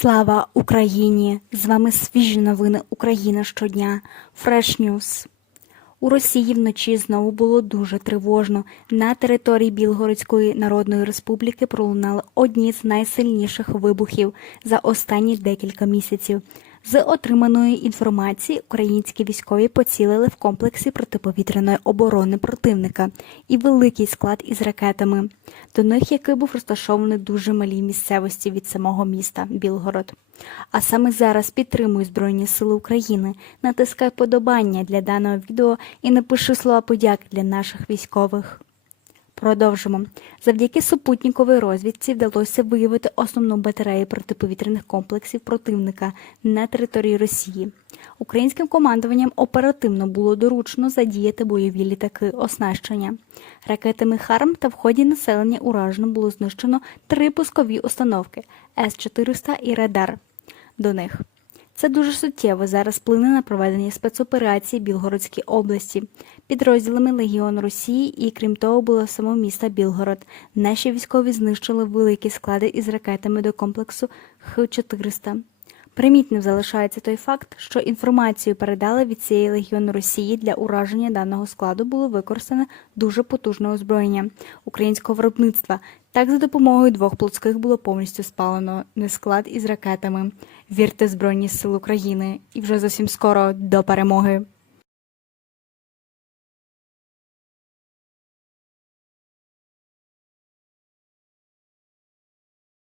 Слава Україні! З вами свіжі новини Україна щодня. Fresh News. У Росії вночі знову було дуже тривожно. На території Білгородської Народної Республіки пролунали одні з найсильніших вибухів за останні декілька місяців. З отриманої інформації українські військові поцілили в комплексі протиповітряної оборони противника і великий склад із ракетами. До них який був розташований дуже малій місцевості від самого міста Білгород. А саме зараз підтримую Збройні Сили України, натискай подобання для даного відео і напиши слова подяки для наших військових. Продовжимо. Завдяки супутниковій розвідці вдалося виявити основну батарею протиповітряних комплексів противника на території Росії. Українським командуванням оперативно було доручено задіяти бойові літаки оснащення. Ракетами Харм та в ході населення уражено було знищено три пускові установки С-400 і Радар. До них. Це дуже суттєво зараз вплине на проведення спецоперації Білгородській області підрозділами Легіону Росії і крім того було само місто Білгород. Наші військові знищили великі склади із ракетами до комплексу Х-400. Примітним залишається той факт, що інформацію передали від цієї легіону Росії для ураження даного складу було використане дуже потужне озброєння українського виробництва. Так, за допомогою двох плотських було повністю спалено не склад із ракетами. Вірте Збройні Сили України і вже зовсім скоро до перемоги.